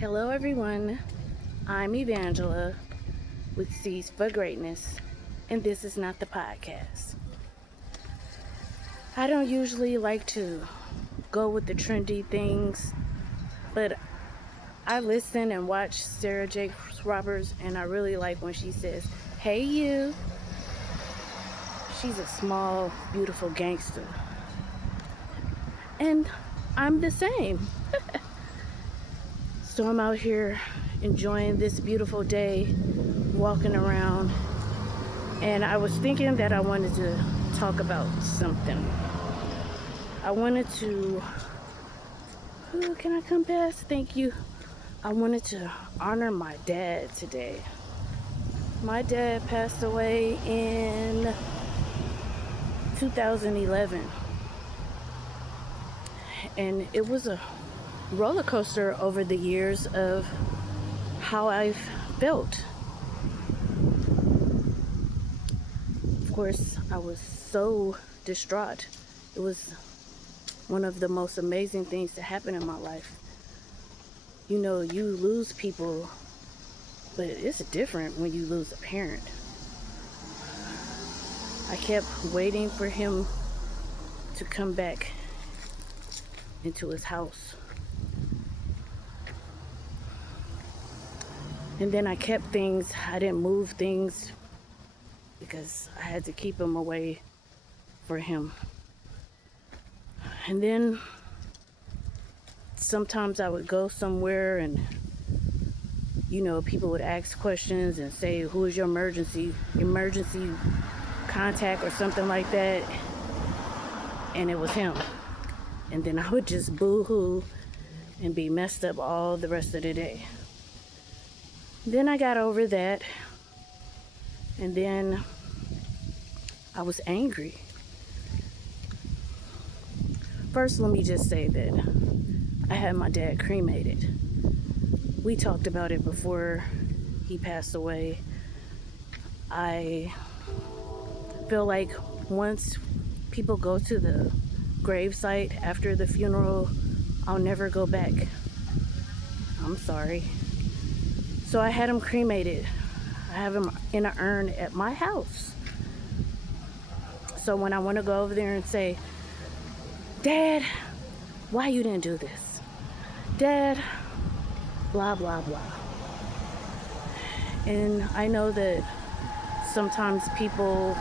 Hello, everyone. I'm Evangela with Seeds for Greatness, and this is not the podcast. I don't usually like to go with the trendy things, but I listen and watch Sarah Jakes Roberts, and I really like when she says, "Hey, you." She's a small, beautiful gangster, and I'm the same. So I'm out here enjoying this beautiful day, walking around, and I was thinking that I wanted to talk about something. I wanted to, can I come past? Thank you. I wanted to honor my dad today. My dad passed away in 2011, and it was a roller coaster over the years of how I've felt. Of course, I was so distraught. It was one of the most amazing things to happen in my life. You know, you lose people, but it's different when you lose a parent. I kept waiting for him to come back into his house. And then I kept things, I didn't move things because I had to keep him away for him. And then sometimes I would go somewhere and, people would ask questions and say, "Who is your emergency contact," or something like that. And it was him. And then I would just boo-hoo and be messed up all the rest of the day. Then I got over that. And then I was angry. First, let me just say that I had my dad cremated. We talked about it before he passed away. I feel like once people go to the gravesite after the funeral, I'll never go back. I'm sorry. So I had him cremated. I have him in an urn at my house. So when I want to go over there and say, "Dad, why you didn't do this? Dad, blah, blah, blah." And I know that sometimes people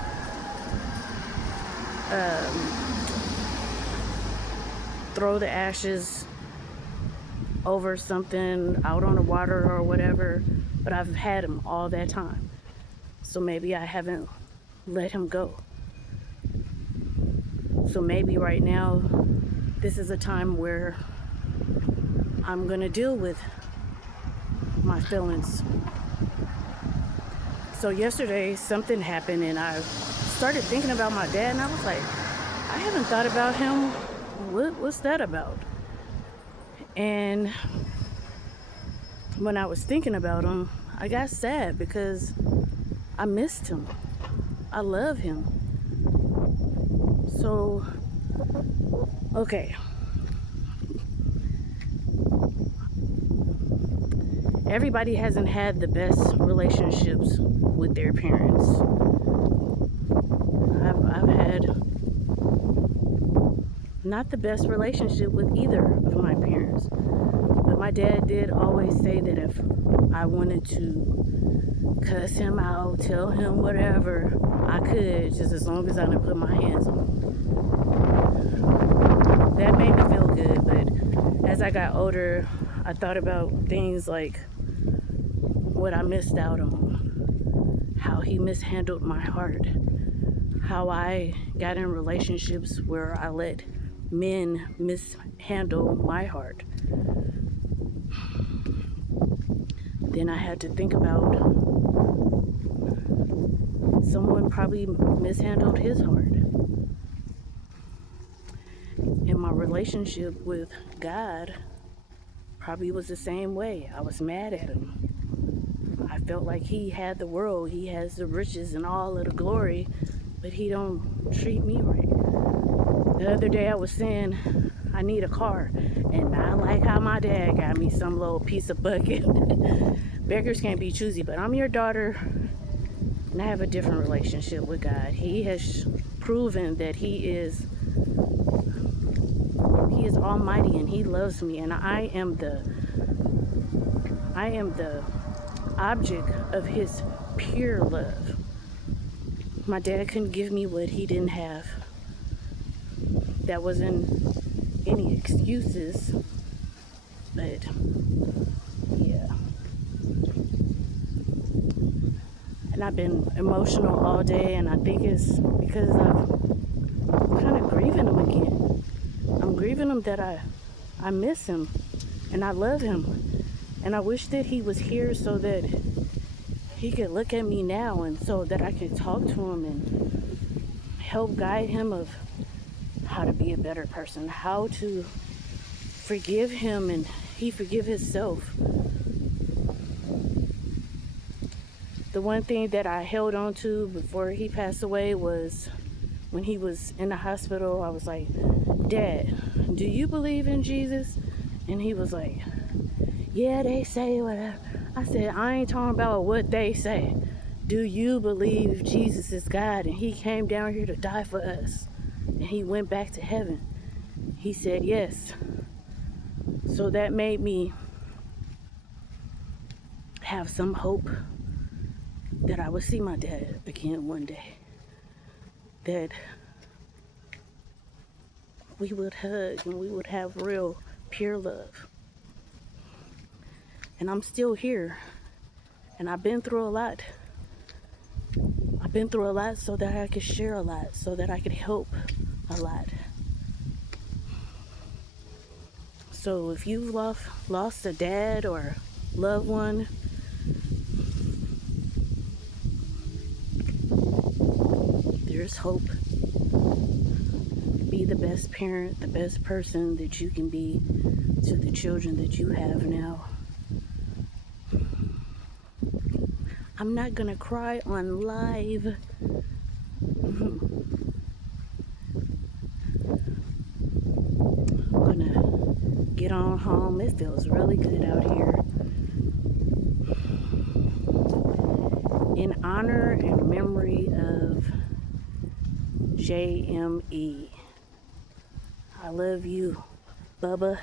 throw the ashes over something out on the water or whatever, but I've had him all that time. So maybe I haven't let him go. So maybe right now, this is a time where I'm going to deal with my feelings. So yesterday, something happened, and I started thinking about my dad, and I was like, I haven't thought about him. What's that about? And when I was thinking about him, I got sad because I missed him. I love him. So, okay. Everybody hasn't had the best relationships with their parents. I've had not the best relationship with either of my parents. But my dad did always say that if I wanted to cuss him out, tell him whatever, I could, just as long as I didn't put my hands on him. That made me feel good, but as I got older, I thought about things like what I missed out on, how he mishandled my heart, how I got in relationships where I let men mishandle my heart. Then I had to think about someone probably mishandled his heart. And my relationship with God probably was the same way. I was mad at him. I felt like he had the world, he has the riches and all of the glory, but he don't treat me right. The other day I was saying I need a car, And not like how my dad got me some little piece of bucket. Beggars can't be choosy, but I'm your daughter, and I have a different relationship with God. He has proven that He is almighty and He loves me, and I am the object of His pure love. My dad couldn't give me what he didn't have. That wasn't any excuses, but yeah. And I've been emotional all day, and I think it's because I'm kind of grieving him again. I'm grieving him that I miss him and I love him, and I wish that he was here so that he could look at me now, and so that I could talk to him and help guide him of how to be a better person, how to forgive him and he forgive himself. The one thing that I held on to before he passed away was when he was in the hospital. I was like, Dad, do you believe in Jesus? And he was like, yeah, they say whatever. I said, I ain't talking about what they say. Do you believe Jesus is God and He came down here to die for us and He went back to heaven? He said yes. So that made me have some hope that I would see my dad again one day. That we would hug and we would have real, pure love. And I'm still here. And I've been through a lot. I've been through a lot so that I could share a lot, so that I could help a lot. So if you've lost a dad or loved one, there's hope. Be the best parent, the best person that you can be to the children that you have now. I'm not gonna cry on live. I'm gonna get on home. It feels really good out here. In honor and memory of JME. I love you, Bubba.